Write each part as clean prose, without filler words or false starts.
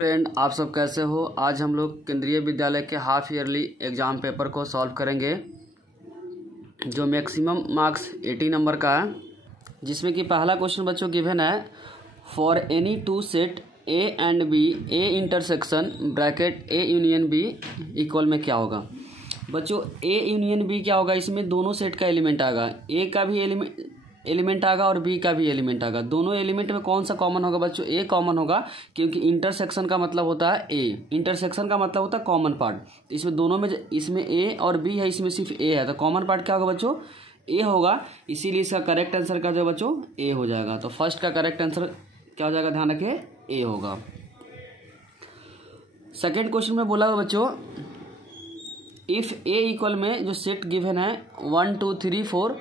Friend, आप सब कैसे हो। आज हम लोग केंद्रीय विद्यालय के हाफ ईयरली एग्ज़ाम पेपर को सॉल्व करेंगे जो मैक्सिमम मार्क्स 80 नंबर का है, जिसमें कि पहला क्वेश्चन बच्चों गिवन है for any two set A and B A intersection bracket A union B equal में क्या होगा। बच्चों ए यूनियन बी क्या होगा, इसमें दोनों सेट का एलिमेंट आएगा, ए का भी एलिमेंट आएगा और बी का भी एलिमेंट आएगा। दोनों एलिमेंट में कौन सा कॉमन होगा बच्चों, ए कॉमन होगा, क्योंकि इंटरसेक्शन का मतलब होता है ए, इंटरसेक्शन का मतलब होता है कॉमन पार्ट। इसमें दोनों में इसमें ए और बी है, इसमें सिर्फ ए है, तो कॉमन पार्ट क्या होगा बच्चों, ए होगा। इसीलिए इसका करेक्ट आंसर का जो बच्चों ए हो जाएगा। तो फर्स्ट का करेक्ट आंसर क्या हो जाएगा, ध्यान रखिए, ए होगा। सेकेंड क्वेश्चन में बोला हुआ बच्चों इफ ए इक्वल में जो सेट गिवन है 1 2 3 4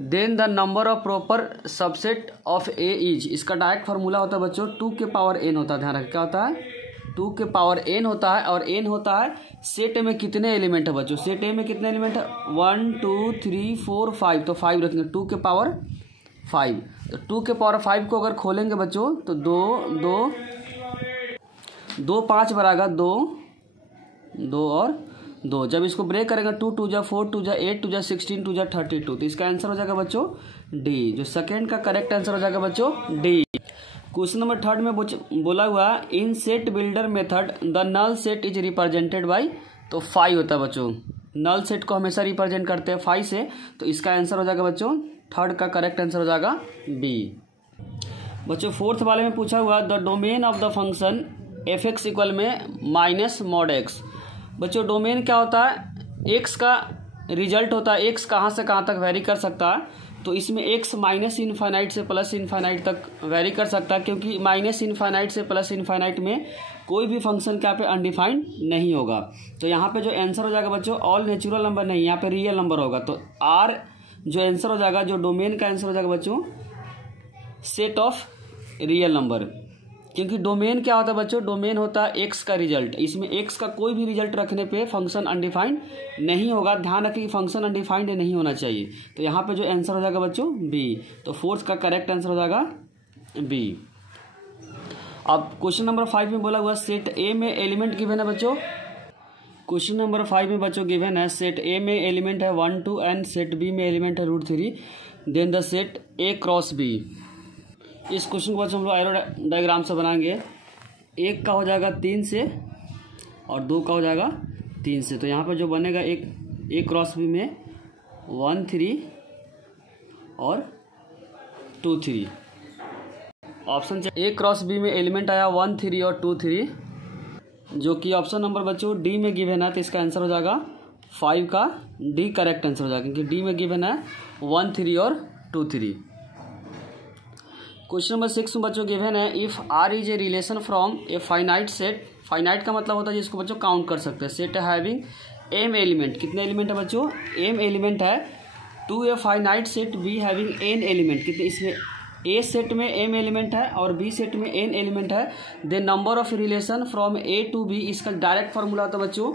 then the number of proper subset of A is. इसका डायरेक्ट फार्मूला होता है बच्चों 2 के पावर n होता है। ध्यान रखें क्या होता है, 2 के पावर n होता है, और n होता है सेट में कितने एलिमेंट है बच्चों। सेट ए में कितने एलिमेंट है, 1 2 3 4 5, तो 5 रखेंगे, 2 के पावर 5। तो 2 के पावर 5 को अगर खोलेंगे बच्चों तो 2 5 बराबर 2 और 2। जब इसको ब्रेक करेंगे 2 2 जा 4 2 जा 8 2 जा 16 2 जा 32, तो इसका आंसर हो जाएगा बच्चों डी। जो सेकेंड का करेक्ट आंसर हो जाएगा बच्चों डी। क्वेश्चन नंबर थर्ड में बोला हुआ in set builder method the null set is represented by, तो 5 होता है बच्चों। नल सेट को हमेशा रिप्रेजेंट करते हैं 5 से, तो इसका आंसर हो जाएगा बच्चों थर्ड का करेक्ट आंसर हो जाएगा बी। बच्चों फोर्थ वाले में पूछा हुआ the domain of the function F x equal में माइनस मॉड एक्स। बच्चों डोमेन क्या होता है, एक्स का रिजल्ट होता है, एक्स कहाँ से कहाँ तक वेरी कर सकता है, तो इसमें एक्स माइनस इनफाइनाइट से प्लस इनफाइनाइट तक वेरी कर सकता है, क्योंकि माइनस इनफाइनाइट से प्लस इनफाइनाइट में कोई भी फंक्शन क्या पे अनडिफाइंड नहीं होगा। तो यहाँ पे जो आंसर हो जाएगा बच्चों ऑल नेचुरल नंबर नहीं, यहाँ पे रियल नंबर होगा, तो आर जो आंसर हो जाएगा, जो डोमेन का आंसर हो जाएगा बच्चों सेट ऑफ रियल नंबर। क्योंकि डोमेन क्या होता है बच्चों, डोमेन होता है एक्स का रिजल्ट, इसमें एक्स का कोई भी रिजल्ट रखने पे फंक्शन अनडिफाइंड नहीं होगा। ध्यान रखिए फंक्शन अनडिफाइंड नहीं होना चाहिए, तो यहाँ पे जो आंसर हो जाएगा बच्चों बी। तो फोर्थ का करेक्ट आंसर हो जाएगा बी। अब क्वेश्चन नंबर 5 में बोला हुआ सेट ए में एलिमेंट गिवन है बच्चों। क्वेश्चन नंबर 5 में बच्चों गिवन है सेट ए में एलिमेंट है 1 2 एंड सेट बी में एलिमेंट है √3, then the set A cross B. इस क्वेश्चन को बच्चों हम लोग एरो डायग्राम से बनाएंगे। एक का हो जाएगा 3 से और 2 का हो जाएगा 3 से, तो यहाँ पर जो बनेगा एक ए क्रॉस बी में 1 3 और 2 3। ऑप्शन ए क्रॉस बी में एलिमेंट आया 1 3 और 2 3, जो कि ऑप्शन नंबर बच्चों डी में गिवन है, तो इसका आंसर हो जाएगा 5 का डी करेक्ट आंसर हो जाएगा, क्योंकि डी में गिवन है 1 3 और 2 3। क्वेश्चन नंबर 6 में बच्चों गिवन है if R is a relation from a finite set. Finite का मतलब होता है जिसको बच्चों काउंट कर सकते हैं। सेट हैविंग एम एलिमेंट, कितने एलिमेंट है बच्चों, एम एलिमेंट है, to a finite set B having n element, कितने, इसमें ए सेट में एम एलिमेंट है और बी सेट में एन एलिमेंट है। The number of relation from A to B, इसका डायरेक्ट फार्मूला होता है बच्चों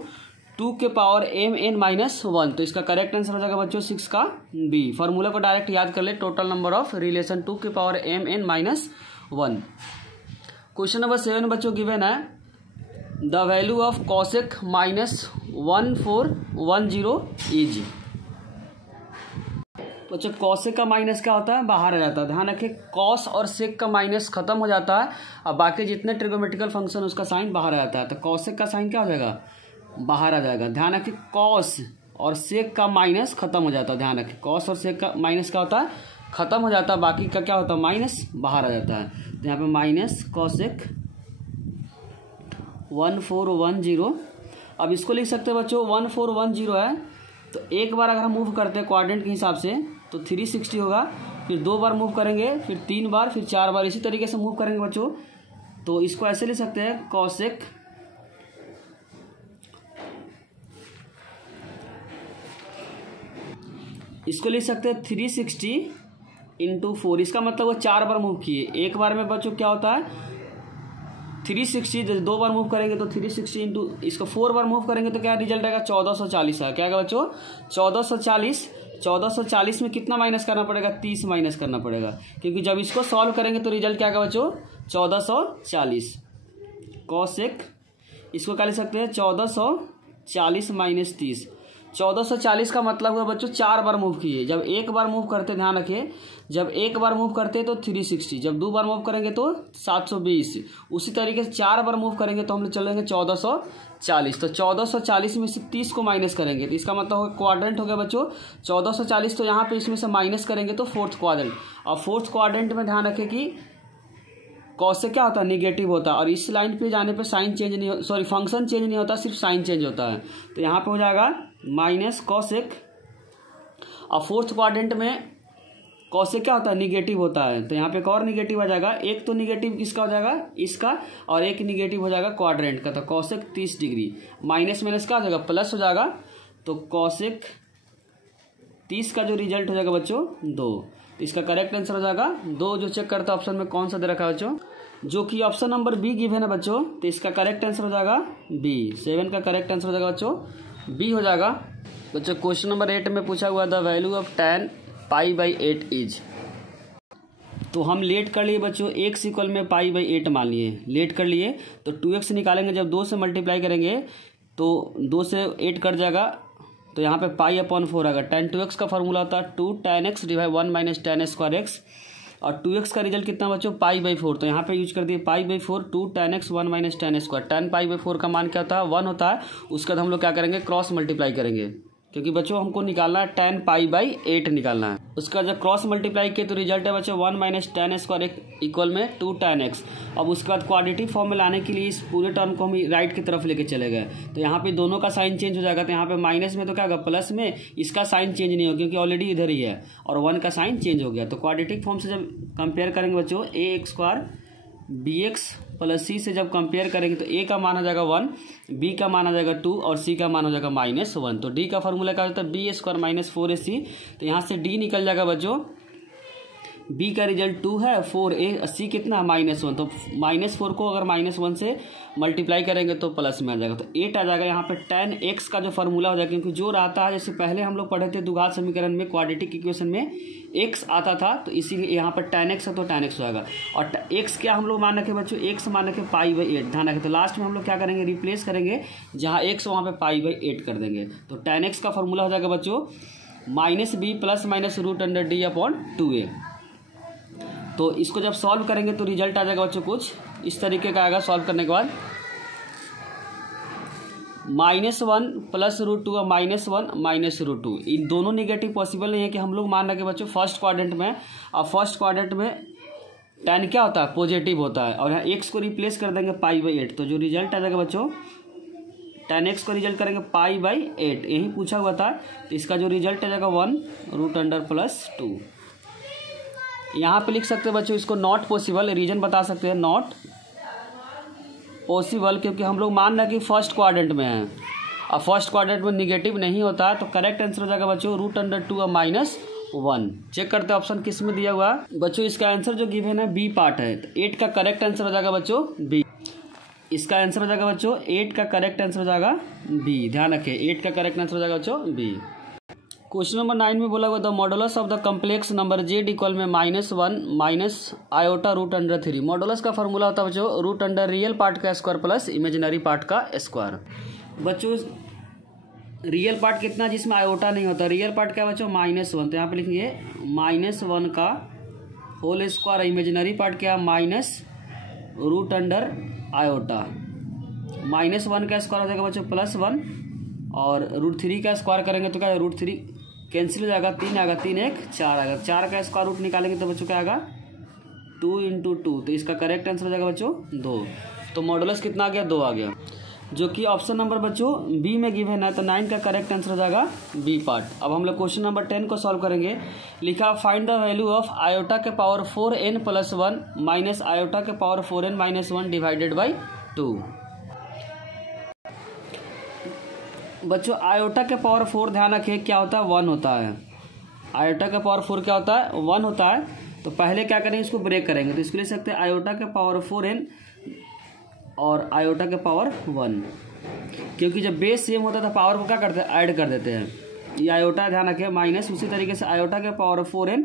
2 के पावर एम एन माइनस 1, तो इसका करेक्ट आंसर हो जाएगा बच्चों 6 का बी। फार्मूला को डायरेक्ट याद कर ले, टोटल नंबर ऑफ रिलेशन 2 के power m n minus 1। Question number 7 बच्चों गिवन है the value of cosec minus 1410 is. बच्चों कॉसेक का माइनस क्या होता है, बाहर आ जाता है। ध्यान रखिए कॉस और सेक का माइनस खत्म हो जाता है, और बाकी जितने ट्रिगोमेट्रिकल फंक्शन उसका साइन बाहर आ जाता है, तो कॉसेक का साइन क्या हो जाएगा, बाहर आ जाएगा। ध्यान रखिए कॉस और सेक का माइनस खत्म हो जाता है। ध्यान रखिए कॉस और सेक का माइनस क्या होता है, खत्म हो जाता है, बाकी का क्या होता है, माइनस बाहर आ जाता है। तो यहाँ पे माइनस कॉसेक 1410। अब इसको लिख सकते हैं बच्चों 1410 है, तो एक बार अगर हम मूव करते हैं क्वाड्रेंट के हिसाब से तो 360 होगा, फिर 2 बार मूव करेंगे, फिर 3 बार, फिर 4 बार, इसी तरीके से मूव करेंगे बच्चों। तो इसको ऐसे लिख सकते हैं कॉसेक इसको लिख सकते हैं 360 इंटू 4। इसका मतलब वो 4 बार मूव किए, एक बार में बच्चों क्या होता है 360, 2 बार मूव करेंगे तो 360 इंटू इसको 4 बार मूव करेंगे तो क्या रिजल्ट आएगा 1440 है। क्या आएगा बच्चों 1440। 1440 में कितना माइनस करना पड़ेगा, 30 माइनस करना पड़ेगा, क्योंकि जब इसको सॉल्व करेंगे तो रिजल्ट क्या आएगा बच्चों 1440। कॉसेक, इसको क्या लिख सकते हैं 1440 माइनस 30। 1440 का मतलब हुआ बच्चों 4 बार मूव किए। जब एक बार मूव करते, ध्यान रखिए, जब एक बार मूव करते तो 360, जब 2 बार मूव करेंगे तो 720, उसी तरीके से 4 बार मूव करेंगे तो हम लोग चलेंगे 1440। तो 1440 में से 30 को माइनस करेंगे तो इसका मतलब होगा क्वाड्रेंट हो गया बच्चों 1440। तो यहाँ पे इसमें से माइनस करेंगे तो फोर्थ क्वाड्रेंट। और फोर्थ क्वाड्रेंट में ध्यान रखें कि कॉस से क्या होता है, निगेटिव होता है। और इस लाइन पे जाने पे साइन चेंज नहीं, सॉरी फंक्शन चेंज नहीं होता, सिर्फ साइन चेंज होता है। तो यहाँ पे हो जाएगा माइनस कॉसेक। और फोर्थ क्वाड्रेंट में कॉसेक क्या होता है, निगेटिव होता है। तो यहाँ पे एक और निगेटिव आ जाएगा, एक तो निगेटिव किसका हो जाएगा, इसका, और एक निगेटिव हो जाएगा क्वाड्रेंट का। तो कॉसेक 30 डिग्री, माइनस माइनस क्या हो जाएगा, प्लस हो जाएगा। तो कॉसेक 30 का जो रिजल्ट हो जाएगा बच्चों 2। तो इसका करेक्ट आंसर हो जाएगा 2। जो चेक करता है ऑप्शन में कौन सा दे रखा है बच्चों, जो कि ऑप्शन नंबर बी गिवन है बच्चों। तो इसका करेक्ट आंसर हो जाएगा बी। 7 का करेक्ट आंसर हो जाएगा बच्चों बी हो जाएगा। बच्चों क्वेश्चन नंबर 8 में पूछा हुआ the value of tan π/8 is. तो हम लेट कर लिए बच्चों x इक्वल में π/8 मान लिए, लेट कर लिए। तो 2x निकालेंगे, जब 2 से मल्टीप्लाई करेंगे तो 2 से 8 कट जाएगा। तो यहाँ पे π/4 आएगा। tan 2x का फॉर्मूला होता है 2 tan x divide 1 minus tan square x। और 2x का रिजल्ट कितना बच्चों π/4। तो यहाँ पे यूज कर दिए π/4 2 tan x 1 minus tan square. tan π/4 का मान क्या होता है 1 होता है। उसके बाद हम लोग क्या करेंगे, क्रॉस मल्टीप्लाई करेंगे, क्योंकि बच्चों हमको निकालना है tan π/8 निकालना है। उसका जब क्रॉस मल्टीप्लाई किए तो रिजल्ट है बच्चों 1 माइनस tan स्क्वायर इक्वल में 2 tan x। अब उसके बाद क्वाड्रेटिक फॉर्म में लाने के लिए इस पूरे टर्म को हम राइट की तरफ लेके चले गए। तो यहाँ पे दोनों का साइन चेंज हो जाएगा। तो यहाँ पे माइनस में तो क्या होगा, प्लस में इसका साइन चेंज नहीं होगा क्योंकि ऑलरेडी इधर ही है, और 1 का साइन चेंज हो गया। तो क्वाड्रेटिक फॉर्म से जब कंपेयर करेंगे बच्चों ax² bx प्लस c से जब कंपेयर करेंगे तो a का मान हो जाएगा 1, b का मान हो जाएगा 2 और c का मान हो जाएगा -1। तो d का फॉर्मूला क्या होता है b² माइनस 4ac। तो यहाँ से d निकल जाएगा बच्चों, b का रिजल्ट 2 है, 4a, c कितना -1। तो -4 को अगर -1 से मल्टीप्लाई करेंगे तो प्लस में आ जाएगा। तो 8 आ जाएगा। यहाँ पे tan x का जो फॉर्मूला हो जाएगा, क्योंकि जो रहता है जैसे पहले हम लोग पढ़े थे द्विघात समीकरण में, क्वाड्रेटिक इक्वेशन में x आता था, तो इसीलिए यहाँ पर tan x है तो tan x हो जाएगा। और x क्या हम लोग मान रखे बच्चों, x मान रखे π/8, ध्यान रखें। तो लास्ट में हम लोग क्या करेंगे, रिप्लेस करेंगे, जहाँ x वहाँ पे π/8 कर देंगे। तो tan x का फॉर्मूला हो जाएगा बच्चों -b प्लस माइनस √(d)/2a। तो इसको जब सॉल्व करेंगे तो रिजल्ट आ जाएगा बच्चों कुछ इस तरीके का आएगा। सॉल्व करने के बाद -1 प्लस √2 और -1 माइनस √2, इन दोनों निगेटिव पॉसिबल नहीं है कि हम लोग मान रखे बच्चों फर्स्ट क्वाड्रेंट में। और फर्स्ट क्वाड्रेंट में tan क्या होता है, पॉजिटिव होता है, और यहाँ x को रिप्लेस कर देंगे π/8। तो जो रिजल्ट आ जाएगा बच्चों tan x को रिजल्ट करेंगे π/8, यही पूछा हुआ था। तो इसका जो रिजल्ट आ जाएगा 1√(2)। यहाँ पे लिख सकते हैं बच्चों इसको नॉट पॉसिबल, रीजन बता सकते हैं नॉट पॉसिबल, क्योंकि हम लोग मान रहे हैं कि फर्स्ट क्वाड्रेंट में है और फर्स्ट क्वाड्रेंट में निगेटिव नहीं होता है। तो करेक्ट आंसर हो जाएगा बच्चों √2 और -1। चेक करते हैं ऑप्शन किस में दिया हुआ बच्चों। इसका आंसर जो गिवन है बी पार्ट है। तो 8 का करेक्ट आंसर हो जाएगा बच्चों बी। इसका आंसर हो जाएगा बच्चों 8 का करेक्ट आंसर हो जाएगा बी। ध्यान रखें 8 का करेक्ट आंसर हो जाएगा बच्चों बी। क्वेश्चन नंबर 9 में बोला हुआ the modulus of the complex number z equal में -1 माइनस आयोटा √3। मॉडुलस का फॉर्मूला होता है बच्चों √, रियल पार्ट का स्क्वायर प्लस इमेजिनरी पार्ट का स्क्वायर। बच्चों रियल पार्ट कितना, जिसमें आयोटा नहीं होता, रियल पार्ट क्या बच्चों -1। तो यहाँ पे लिखेंगे -1 का होल स्क्वायर। इमेजिनरी पार्ट क्या, -√, आयोटा। -1 का स्क्वायर हो जाएगा बच्चों +1, और √3 का स्क्वायर करेंगे तो क्या है, √3 कैंसिल हो जाएगा, 3 आएगा, 3 1 4 आएगा। 4 का स्क्वायर रूट निकालेंगे तो बच्चों क्या आएगा 2 × 2। तो इसका करेक्ट आंसर हो जाएगा बच्चों 2। तो मॉडुलस कितना आ गया, 2 आ गया, जो कि ऑप्शन नंबर बच्चों बी में गिवन है। तो 9 का करेक्ट आंसर हो जाएगा बी पार्ट। अब हम लोग क्वेश्चन नंबर 10 को सॉल्व करेंगे। लिखा find the value of iota के पावर 4n + 1 माइनस आयोटा के पावर 4n - 1 डिवाइडेड बाई 2। बच्चों आयोटा के पावर 4 ध्यान रखिए क्या होता है, 1 होता है। आयोटा का पावर 4 क्या होता है, 1 होता है। तो पहले क्या करेंगे, इसको ब्रेक करेंगे। तो इसको ले सकते हैं आयोटा के पावर 4n और आयोटा के पावर 1, क्योंकि जब बेस सेम होता है तो पावर को क्या करते हैं, ऐड कर देते हैं। ये आयोटा ध्यान रखिए माइनस, उसी तरीके से आयोटा के पावर 4n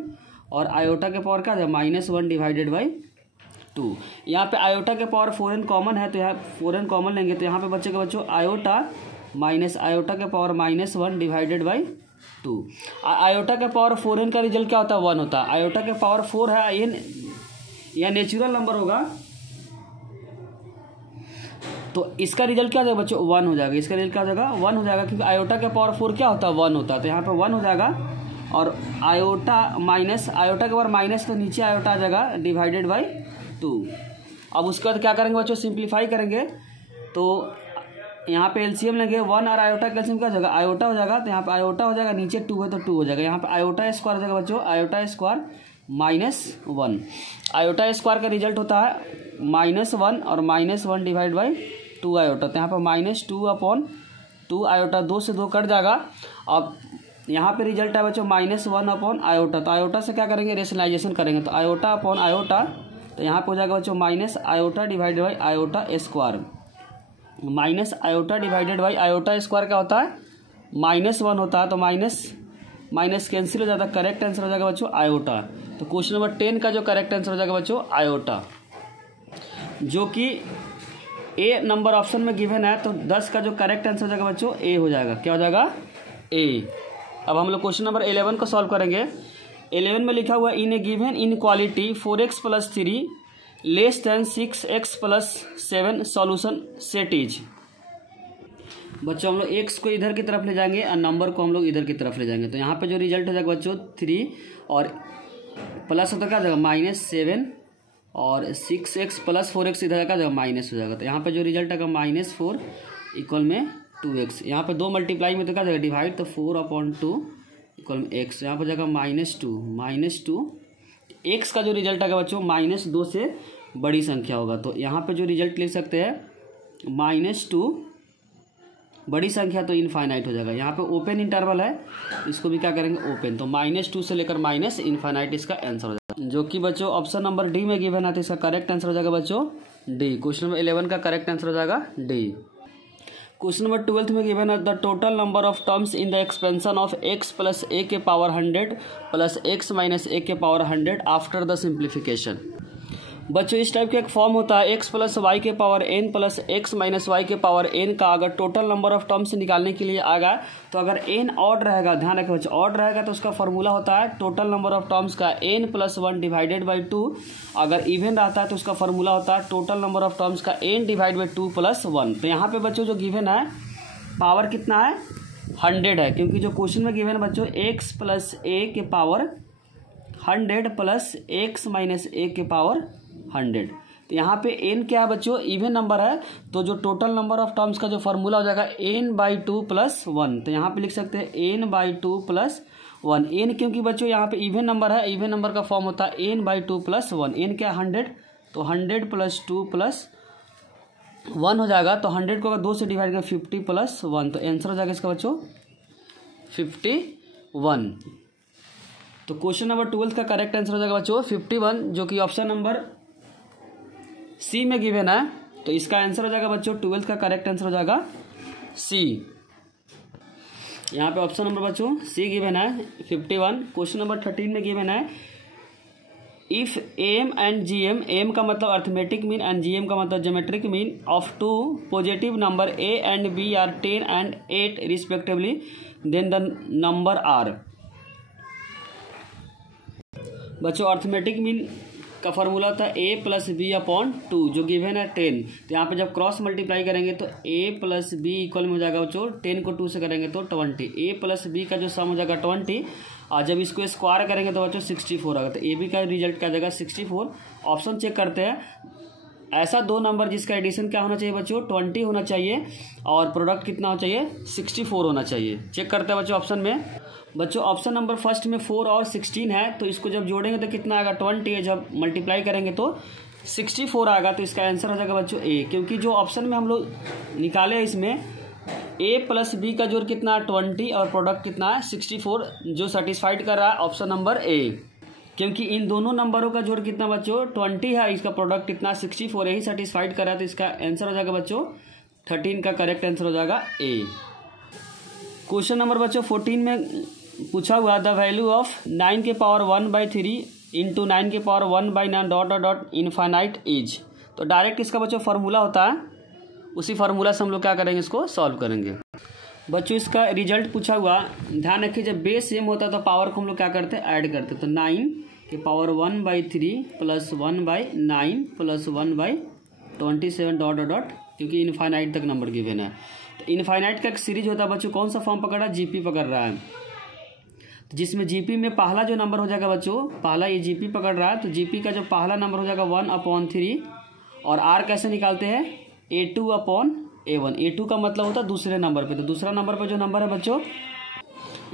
और आयोटा के पावर क्या है -1 डिवाइडेड बाई 2। यहाँ पे आयोटा के पावर 4n कॉमन है तो यहाँ 4n कॉमन लेंगे तो यहाँ पे बचेगा बच्चों आयोटा माइनस आयोटा के पावर -1 डिवाइडेड बाई 2। आयोटा के पावर 4n का रिजल्ट क्या होता है 1 होता है। आयोटा के पावर 4 है n या नेचुरल नंबर होगा तो इसका रिजल्ट क्या हो जाएगा बच्चों 1 हो जाएगा। इसका रिजल्ट क्या हो जाएगा 1 हो जाएगा क्योंकि आयोटा के पावर 4 क्या होता है 1 होता है तो यहाँ पे 1 हो जाएगा। और आयोटा माइनस आयोटा के पावर माइनस तो नीचे आयोटा आ जाएगा डिवाइडेड बाई 2। अब उसके बाद क्या करेंगे बच्चों सिंप्लीफाई करेंगे तो यहाँ पे एलसीएम लेंगे 1 और आयोटा का एलसीएम क्या हो जाएगा आयोटा हो जाएगा तो यहाँ पे आयोटा हो जाएगा नीचे 2 है तो 2 हो जाएगा। यहाँ पे आयोटा स्क्वायर हो जाएगा बच्चों आयोटा स्क्वायर -1। आयोटा स्क्वायर का रिजल्ट होता है -1 और -1 डिवाइड बाई 2 आयोटा तो यहाँ पे -2/2 आयोटा 2 से 2 कट जाएगा। अब यहाँ पे रिजल्ट है बच्चों -1/आयोटा तो आयोटा से क्या करेंगे रेशनलाइजेशन करेंगे तो आयोटा अपॉन आयोटा तो यहाँ पे हो जाएगा बच्चों minus iota divided by iota square. Minus iota divided by iota square क्या होता है -1 होता है तो माइनस कैंसिल हो जाता है। करेक्ट आंसर हो जाएगा बच्चों आयोटा। तो क्वेश्चन नंबर 10 का जो करेक्ट आंसर हो जाएगा बच्चों आयोटा जो कि ए नंबर ऑप्शन में गिवन है तो 10 का जो करेक्ट आंसर हो जाएगा बच्चों ए हो जाएगा। क्या हो जाएगा ए। अब हम लोग क्वेश्चन नंबर 11 को सॉल्व करेंगे। 11 में लिखा हुआ in a given inequality 4x + 3 < 6x + 7 solution set is. बच्चों हम लोग x को इधर की तरफ ले जाएंगे और नंबर को हम लोग इधर की तरफ ले जाएंगे तो यहाँ पे जो रिजल्ट हो जाएगा बच्चों 3 और प्लस होता क्या हो जाएगा -7 और 6x + 4x इधर का जाएगा माइनस हो जाएगा तो यहाँ पे जो रिजल्ट आएगा -4 इक्वल में 2x। यहाँ पे 2 मल्टीप्लाई में तो क्या जाएगा डिवाइड तो 4/2 इक्वल में x। यहाँ पर जाएगा -2 x का जो रिजल्ट आएगा बच्चों -2 से बड़ी संख्या होगा तो यहाँ पे जो रिजल्ट ले सकते हैं -2 बड़ी संख्या तो इनफाइनाइट हो जाएगा। यहाँ पे ओपन इंटरवल है इसको भी क्या करेंगे ओपन तो -2 से लेकर -इनफाइनाइट इसका आंसर हो जाएगा जो कि बच्चों ऑप्शन नंबर डी में गिवन है तो इसका करेक्ट आंसर हो जाएगा बच्चों डी। क्वेश्चन नंबर 11 का करेक्ट आंसर हो जाएगा डी। क्वेश्चन नंबर 12 में गिवन है the total number of terms in the expansion of x + a के पावर 100 + x - a के पावर 100 आफ्टर द सिंप्लीफिकेशन। बच्चों इस टाइप का एक फॉर्म होता है x + y के पावर n + x - y के पावर n का अगर टोटल नंबर ऑफ टर्म्स निकालने के लिए आएगा तो अगर n ऑड रहेगा ध्यान रखें बच्चों ऑड रहेगा तो उसका फॉर्मूला होता है टोटल नंबर ऑफ टर्म्स का n + 1 डिवाइडेड बाई 2। अगर इवन रहता है तो उसका फॉर्मूला होता है टोटल नंबर ऑफ टर्म्स का n डिवाइड बाई 2 + 1। तो यहाँ पे बच्चों जो गिवन है पावर कितना है 100 है क्योंकि जो क्वेश्चन में गिवन है बच्चों x + a के पावर 100 + x - a के पावर 100। तो यहाँ पे n क्या है बच्चों इवन नंबर है तो जो टोटल नंबर ऑफ टर्म्स का जो फॉर्मूला हो जाएगा n/2 + 1। तो यहाँ पे लिख सकते हैं n/2 + 1 n क्योंकि बच्चों यहाँ पे इवन नंबर है इवन नंबर का फॉर्म होता है n/2 + 1। n क्या 100 तो 100 + 2 + 1 हो जाएगा तो 100 को अगर 2 से डिवाइड करें 50 + 1 तो आंसर हो जाएगा इसका बच्चों 51। तो क्वेश्चन नंबर 12 का करेक्ट आंसर हो जाएगा बच्चों 51 जो कि ऑप्शन नंबर सी में गिवन है तो इसका आंसर हो जाएगा बच्चों 12 का करेक्ट आंसर हो जाएगा सी। यहाँ पे ऑप्शन नंबर बच्चों सी गिवन है 51। क्वेश्चन नंबर 13 में गिवन है if AM and GM AM का मतलब अर्थमेटिक मीन एंड जीएम का मतलब geometric mean of 2 positive number a and b are 10 and 8 respectively then the number are. बच्चों अर्थमेटिक मीन का फॉर्मूला होता है a + b/2 जो गिवन है 10। तो यहाँ पे जब क्रॉस मल्टीप्लाई करेंगे तो a + b इक्वल में हो जाएगा बच्चों 10 को 2 से करेंगे तो 20। a + b का जो सम हो जाएगा 20 और जब इसको स्क्वायर करेंगे तो बच्चों 64 आएगा। तो ab का रिजल्ट क्या जाएगा 64। ऑप्शन चेक करते हैं ऐसा दो नंबर जिसका एडिशन क्या होना चाहिए बच्चों 20 होना चाहिए और प्रोडक्ट कितना होना चाहिए 64 होना चाहिए। चेक करते हैं बच्चों ऑप्शन में। बच्चों ऑप्शन नंबर फर्स्ट में 4 और 16 है तो इसको जब जोड़ेंगे तो कितना आएगा 20 है जब मल्टीप्लाई करेंगे तो 64 आएगा। तो इसका आंसर हो जाएगा बच्चों ए क्योंकि जो ऑप्शन में हम लोग निकाले हैं इसमें a + b का जोड़ कितना 20 और प्रोडक्ट कितना है 64 जो सेटिस्फाइड कर रहा है ऑप्शन नंबर ए क्योंकि इन दोनों नंबरों का जोड़ कितना बच्चों 20 है इसका प्रोडक्ट कितना 64 यही सेटिस्फाइड कर रहा है। तो इसका आंसर हो जाएगा बच्चों 13 का करेक्ट आंसर हो जाएगा ए। क्वेश्चन नंबर बच्चों 14 में पूछा हुआ द वैल्यू ऑफ 9 के पावर 1/3 इंटू 9 की power 1/9 dot dot dot infinite is. तो डायरेक्ट इसका बच्चों फार्मूला होता है, उसी फार्मूला से हम लोग क्या करेंगे, इसको सॉल्व करेंगे। बच्चों इसका रिजल्ट पूछा हुआ, ध्यान रखिए जब बेस सेम होता है तो पावर को हम लोग क्या करते हैं, ऐड करते हैं। तो 9 की power 1/3 plus 1/9 plus 1/27 dot dot dot, क्योंकि इनफाइनाइट तक नंबर गिवन है। तो इनफाइनाइट का एक सीरीज होता है बच्चों, कौन सा फॉर्म पकड़ रहा है, जीपी पकड़ रहा है, जिसमें जीपी में पहला जो नंबर हो जाएगा बच्चों, पहला ये जीपी पकड़ रहा है, तो जीपी का जो पहला नंबर हो जाएगा 1/3। और आर कैसे निकालते हैं, A2/A1। A2 का मतलब होता है दूसरे नंबर पे, तो दूसरा नंबर पे जो नंबर है बच्चों,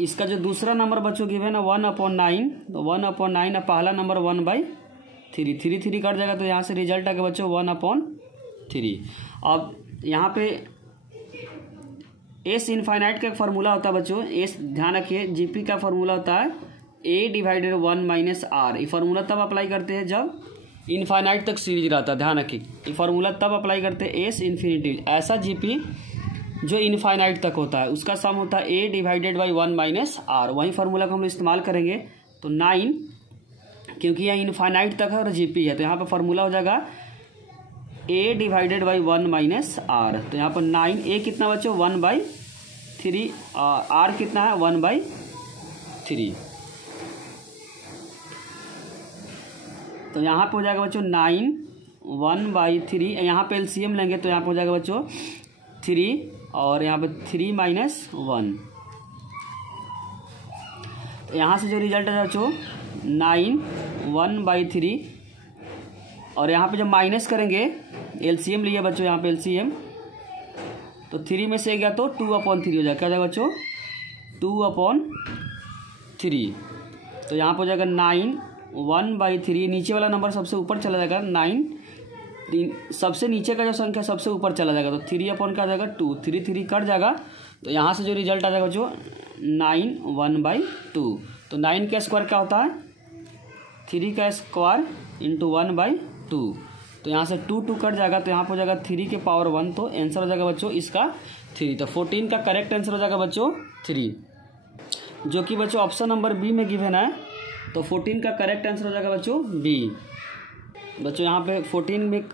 इसका जो दूसरा नंबर बच्चों गिवन है 1/9, तो 1/9 पहला नंबर 1/3, 3 कट जाएगा, तो यहाँ से रिजल्ट आ गया बच्चों 1/3। अब यहाँ पे एस इनफाइनाइट का एक फार्मूला होता है बच्चों, एस ध्यान रखिए, जीपी का फार्मूला होता है A/1 - R। ये फार्मूला तब अप्लाई करते हैं जब इनफाइनाइट तक सीरीज रहता है, ध्यान रखिए ये फार्मूला तब अप्लाई करते हैं एस इन्फिनिटी, ऐसा जीपी जो इनफाइनाइट तक होता है उसका सम होता है A/1 - R। वही फार्मूला को हम इस्तेमाल करेंगे। तो 9, क्योंकि यह इनफाइनाइट तक है और जीपी है, तो यहाँ पर फार्मूला हो जाएगा A/1 - R। तो यहाँ पर 9, A कितना बच्चों 1/3, R कितना है 1/3। तो यहाँ पे हो जाएगा बच्चों 9 1/3, यहाँ पे एलसीएम लेंगे तो यहाँ पे हो जाएगा बच्चों 3, और यहाँ पे 3 - 1। तो यहाँ से जो रिजल्ट है बच्चों 9 1/3, और यहाँ पे जब माइनस करेंगे, एलसीएम लिया बच्चों, यहाँ पे एलसीएम, तो 3 में से गया तो 2/3 हो जाएगा, क्या हो जाएगा बच्चों 2/3। तो यहाँ पे हो जाएगा 9 1/3, नीचे वाला नंबर सबसे ऊपर चला जाएगा, 9 सबसे नीचे का जो संख्या सबसे ऊपर चला जाएगा, तो 3 क्या आ जाएगा 2, 3 कट जाएगा। तो यहाँ से जो रिजल्ट आ जाएगा बच्चों 9 1/2। तो 9 का स्क्वायर क्या होता है, 3 का स्क्वायर इंटू 1/2। तो यहाँ से 2 कट जाएगा, तो यहाँ पर हो जाएगा 3 के पावर 1, तो आंसर हो जाएगा बच्चों इसका 3। तो 14 का करेक्ट आंसर हो जाएगा बच्चों 3, जो कि बच्चों ऑप्शन नंबर बी में गिवन है। तो 14 का करेक्ट आंसर हो जाएगा बच्चों बी। बच्चों यहाँ पे 14 में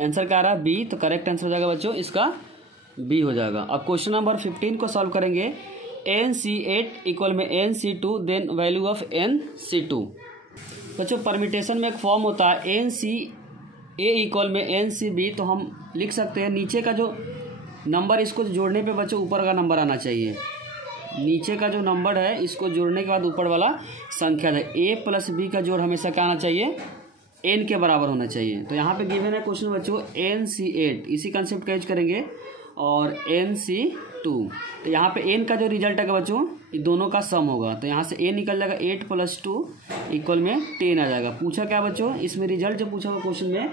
आंसर क्या आ रहा है बी, तो करेक्ट आंसर हो जाएगा बच्चों इसका बी हो जाएगा। अब क्वेश्चन नंबर 15 को सॉल्व करेंगे। NC8 इक्वल में NC2 then value of NC2। बच्चों परमिटेशन में एक फॉर्म होता है NCA इक्वल में NCB, तो हम लिख सकते हैं नीचे का जो नंबर इसको जोड़ने पे बच्चों ऊपर का नंबर आना चाहिए। नीचे का जो नंबर है इसको जोड़ने के बाद ऊपर वाला संख्या है, A + B का जोड़ हमेशा क्या आना चाहिए, N के बराबर होना चाहिए। तो यहाँ पे गिवन है क्वेश्चन बच्चों NC8, इसी कंसेप्ट का यूज करेंगे, और NC2। तो यहाँ पे N का जो रिजल्ट है बच्चों ये दोनों का सम होगा, तो यहाँ से A निकल जाएगा 8 + 2 इक्वल में 10 आ जाएगा। पूछा क्या बच्चों, इसमें रिजल्ट जो पूछा हुआ क्वेश्चन में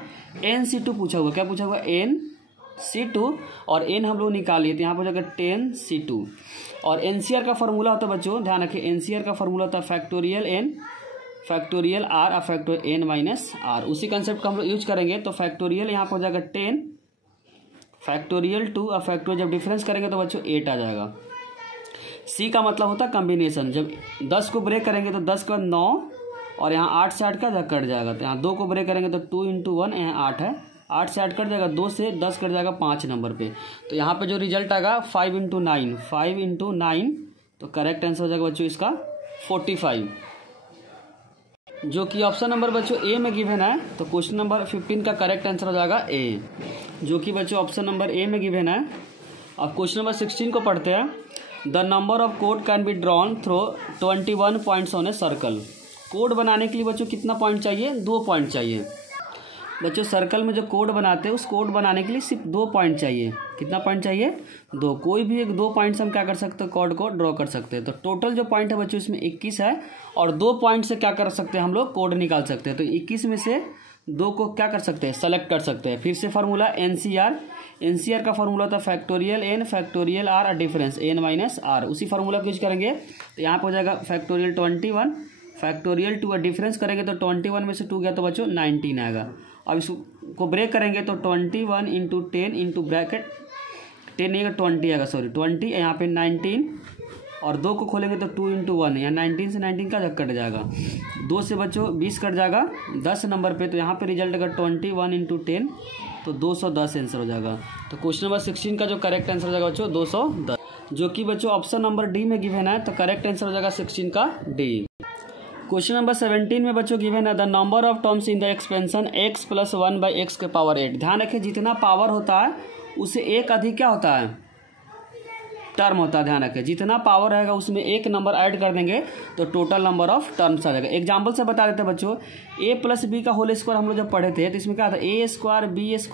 NC2 पूछा हुआ, क्या पूछा हुआ NC2, और N हम लोग निकाल लिए, तो यहाँ पर हो जाएगा 10C2। और NCR का फॉर्मूला होता है बच्चों, ध्यान रखिए NCR का फॉर्मूला होता है फैक्टोरियल N फैक्टोरियल R और फैक्टोरियल N - R। उसी कंसेप्ट का हम लोग यूज करेंगे। तो फैक्टोरियल यहाँ पर हो जाएगा 10, फैक्टोरियल 2 और फैक्टोरियल जब डिफरेंस करेंगे तो बच्चों 8 आ जाएगा। C का मतलब होता है कम्बिनेशन, जब 10 को ब्रेक करेंगे तो 10 का 9, और यहाँ 8 से 8 का कट जाएगा, तो यहाँ 2 को ब्रेक करेंगे तो 2 × 1, यहाँ 8 है, 8 से 8 कट जाएगा, 2 से 10 कट जाएगा 5 नंबर पे। तो यहाँ पे जो रिजल्ट आएगा 5 × 9, 5 × 9, तो करेक्ट आंसर हो जाएगा बच्चों इसका 45, जो कि ऑप्शन नंबर बच्चों ए में गिवन है। तो क्वेश्चन नंबर 15 का करेक्ट आंसर हो जाएगा ए, जो कि बच्चों ऑप्शन नंबर ए में गिवन है। अब क्वेश्चन नंबर 16 को पढ़ते हैं। द नंबर ऑफ कोड can be drawn through 21 points on a circle. कोड बनाने के लिए बच्चों कितना पॉइंट चाहिए, 2 पॉइंट चाहिए। बच्चों सर्कल में जो कोड बनाते हैं उस कोड बनाने के लिए सिर्फ 2 पॉइंट चाहिए। कितना पॉइंट चाहिए, 2। कोई भी एक 2 पॉइंट से हम क्या कर सकते हैं, कोड को ड्रॉ कर सकते हैं। तो टोटल जो पॉइंट है बच्चों इसमें 21 है, और 2 पॉइंट से क्या कर सकते हैं हम लोग, कोड निकाल सकते हैं। तो 21 में से 2 को क्या कर सकते हैं, सेलेक्ट कर सकते हैं। फिर से फार्मूला NCR का फार्मूला था फैक्टोरियल N फैक्टोरियल R और डिफरेंस N - R। उसी फार्मूला को यूज करेंगे। तो यहाँ पर हो जाएगा फैक्टोरियल 21 फैक्टोरियल 2 डिफरेंस करेंगे तो 21 में से 2 गया तो बच्चों 19 आएगा। अब इसको ब्रेक करेंगे तो 21 × 10 इंटू ब्रैकेट 10 आएगा 20 आएगा, सॉरी 20, यहाँ पे 19 और 2 को खोलेंगे तो 2 × 1 या 19 से 19 का कट जाएगा, 2 से बच्चों 20 कट जाएगा 10 नंबर पे, तो यहाँ पे रिजल्ट अगर 21 × 10 तो 210 आंसर हो जाएगा। तो क्वेश्चन नंबर 16 का जो करेक्ट आंसर हो जाएगा बच्चों 210, जो कि बच्चों ऑप्शन नंबर डी में गिवन है, तो करेक्ट आंसर हो जाएगा 16 का डी। क्वेश्चन नंबर 17 में बच्चों गिवन है the number of terms in the expansion x + 1/x⁴। ध्यान रखें जितना पावर होता है उससे एक अधिक क्या होता है, टर्म होता है। ध्यान रखें जितना पावर रहेगा उसमें एक नंबर ऐड कर देंगे तो टोटल नंबर ऑफ टर्म्स आ जाएगा। एग्जाम्पल से बता देते हैं बच्चों, a + b का होल स्क्वायर हम लोग जब पढ़े थे तो इसमें क्या आता है, a² b² +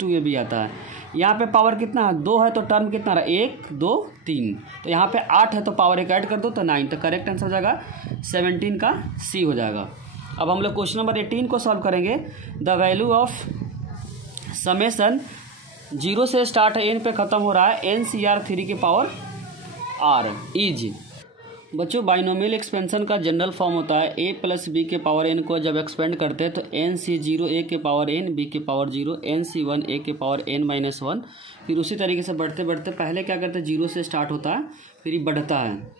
2ab आता है। यहाँ पे पावर कितना है, 2 है, तो टर्म कितना रहा, 1 2 3, तो यहाँ पे 8 है तो पावर 1 ऐड कर दो तो 9, तो करेक्ट आंसर हो जाएगा 17 का सी हो जाएगा। अब हम लोग क्वेश्चन नंबर 18 को सॉल्व करेंगे। द वैल्यू ऑफ समेशन 0 से स्टार्ट है n पे खत्म हो रहा है NCR3 की पावर r इज। बच्चों बाइनोमियल एक्सपेंशन का जनरल फॉर्म होता है a + b के पावर n को जब एक्सपेंड करते हैं तो NC0 a के पावर n b के पावर 0 NC1 a के पावर n-1। फिर उसी तरीके से बढ़ते बढ़ते पहले क्या करते हैं, 0 से स्टार्ट होता है फिर ये बढ़ता है।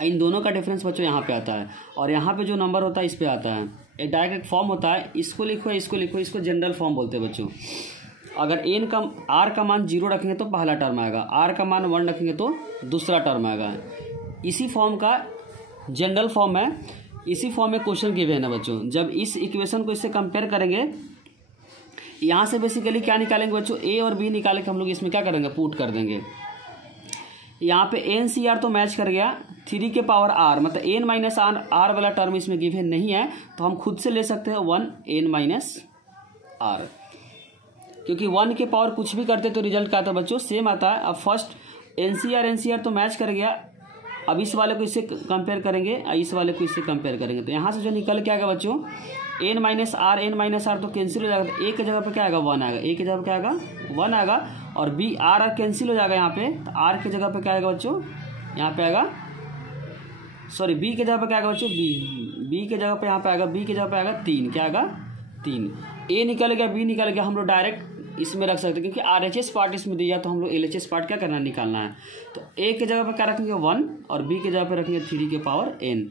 इन दोनों का डिफरेंस बच्चों यहाँ पे आता है और यहाँ पे जो नंबर होता है इस पे आता है। एक डायरेक्ट एक फॉर्म होता है, इसको लिखो इसको लिखो, इसको जनरल फॉर्म बोलते हैं बच्चों। अगर n का r का मान 0 रखेंगे तो पहला टर्म आएगा, r का मान 1 रखेंगे तो दूसरा टर्म आएगा। इसी फॉर्म का जनरल फॉर्म है, इसी फॉर्म में क्वेश्चन गिवन है बच्चों। जब इस इक्वेशन को इससे कंपेयर करेंगे, यहाँ से बेसिकली क्या निकालेंगे बच्चों, a और b निकाले के हम लोग इसमें क्या करेंगे, पुट कर देंगे। यहाँ पे NCR तो मैच कर गया, 3 के पावर r मतलब n-r वाला टर्म इसमें गिवन नहीं है तो हम खुद से ले सकते हैं 1n-r, क्योंकि 1 के पावर कुछ भी करते तो रिजल्ट क्या आता है बच्चों, सेम आता है। अब फर्स्ट NCR तो मैच कर गया, अब इस वाले को इससे कंपेयर करेंगे, इस वाले को इससे कंपेयर करेंगे, तो यहाँ से जो निकल के आएगा बच्चों n-r तो कैंसिल हो जाएगा, तो a के जगह पे क्या आएगा, 1 आएगा, a के जगह पे क्या आएगा 1 आएगा, और b r कैंसिल हो जाएगा यहाँ पे, तो r के जगह पे क्या आएगा बच्चों, यहाँ पे आएगा, सॉरी b के जगह पे क्या आएगा बच्चों, b के जगह पे यहाँ पे आएगा, b के जगह पे आएगा 3, क्या आएगा 3, a निकल गया b निकल गया, हम लोग डायरेक्ट इसमें रख सकते हैं क्योंकि RHS पार्ट इसमें दिया तो हम लोग LHS पार्ट क्या करना, निकालना है। तो a के जगह पे क्या रखेंगे 1 और b के जगह पे रखेंगे 3 के पावर n।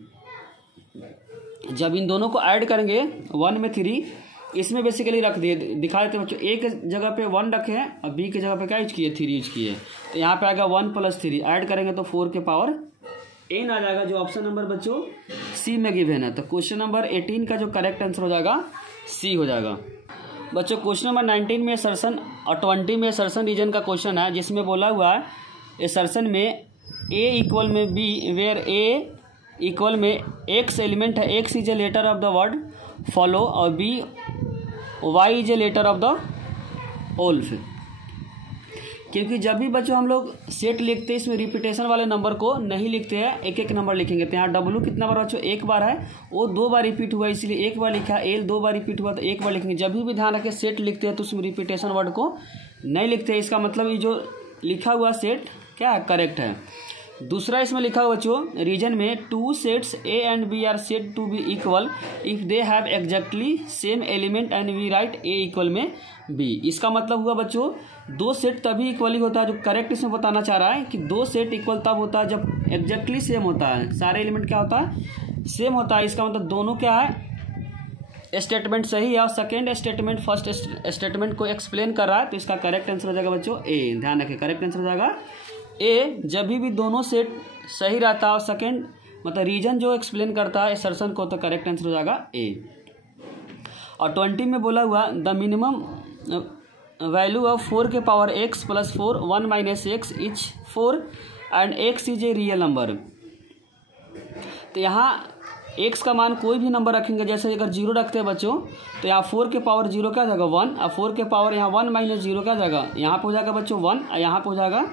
जब इन दोनों को ऐड करेंगे 1 में 3, इसमें बेसिकली रख दिए, दिखा देते बच्चों, a के जगह पे 1 रखे हैं और b के जगह पे क्या यूज किए, 3 यूज किए, तो यहाँ पे आएगा 1 + 3 ऐड करेंगे तो 4 के पावर n आ जाएगा, जो ऑप्शन नंबर बच्चों सी में गिवन है। तो क्वेश्चन नंबर 18 का जो करेक्ट आंसर हो जाएगा सी हो जाएगा। बच्चों क्वेश्चन नंबर 19 में असर्शन और 20 में असर्शन रीजन का क्वेश्चन है, जिसमें बोला हुआ है असर्शन में a इक्वल में b वेयर a इक्वल में x एलिमेंट है, x is a letter of the word follow और b y is a letter of the wolf. क्योंकि जब भी बच्चों हम लोग सेट लिखते हैं इसमें रिपीटेशन वाले नंबर को नहीं लिखते हैं, एक एक नंबर लिखेंगे। तो यहाँ W कितना बार बच्चों, 1 बार है, वो 2 बार रिपीट हुआ इसलिए 1 बार लिखा, L 2 बार रिपीट हुआ तो 1 बार लिखेंगे। जब भी ध्यान रखें सेट लिखते हैं तो उसमें रिपीटेशन वर्ड को नहीं लिखते हैं, इसका मतलब ये जो लिखा हुआ सेट क्या है, करेक्ट है। दूसरा इसमें लिखा हुआ बच्चों रीजन में 2 sets A and B are said to be equal if they have exactly same element and we write A equal में B। इसका मतलब हुआ बच्चों 2 सेट तभी इक्वली होता है, जो करेक्ट इसमें बताना चाह रहा है कि 2 सेट इक्वल तब होता है जब एग्जैक्टली सेम होता है, सारे एलिमेंट क्या होता है, सेम होता है। इसका मतलब दोनों क्या है, स्टेटमेंट सही है और सेकेंड स्टेटमेंट फर्स्ट स्टेटमेंट को एक्सप्लेन कर रहा है, तो इसका करेक्ट आंसर हो जाएगा बच्चों ए। ध्यान रखें करेक्ट आंसर हो जाएगा ए। जब भी दोनों सेट सही रहता है और सेकेंड मतलब रीजन जो एक्सप्लेन करता है असर्शन को, तो करेक्ट आंसर हो जाएगा ए। और 20 में बोला हुआ द मिनिमम वैल्यू ऑफ 4 के power x + 4 1 - x etch 4 and x is a real number. तो यहाँ x का मान कोई भी नंबर रखेंगे, जैसे अगर 0 रखते हैं बच्चों तो यहाँ 4 के पावर 0 क्या जाएगा 1, और 4 के पावर यहाँ 1 - 0 क्या जाएगा, यहाँ पे हो जाएगा बच्चों 1 और यहाँ पे हो जाएगा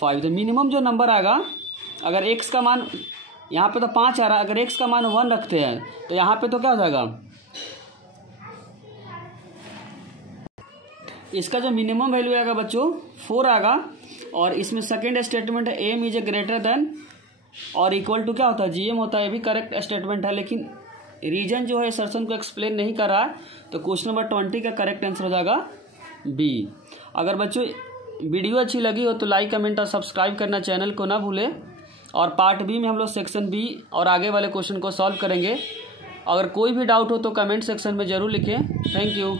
5। तो मिनिमम जो नंबर आएगा, अगर x का मान यहाँ पे तो 5 आ रहा है, अगर x का मान 1 रखते हैं तो यहाँ पे तो क्या हो जाएगा, इसका जो मिनिमम वैल्यू आएगा बच्चों 4 आएगा। और इसमें सेकेंड स्टेटमेंट है AM is a greater than और इक्वल टू क्या होता है, जीएम होता है, ये भी करेक्ट स्टेटमेंट है, लेकिन रीजन जो है असर्शन को एक्सप्लेन नहीं कर रहा है, तो क्वेश्चन नंबर 20 का करेक्ट आंसर हो जाएगा बी। अगर बच्चों वीडियो अच्छी लगी हो तो लाइक कमेंट और सब्सक्राइब करना चैनल को ना भूलें। और पार्ट बी में हम लोग सेक्शन बी और आगे वाले क्वेश्चन को सॉल्व करेंगे। अगर कोई भी डाउट हो तो कमेंट सेक्शन में ज़रूर लिखें। Thank you.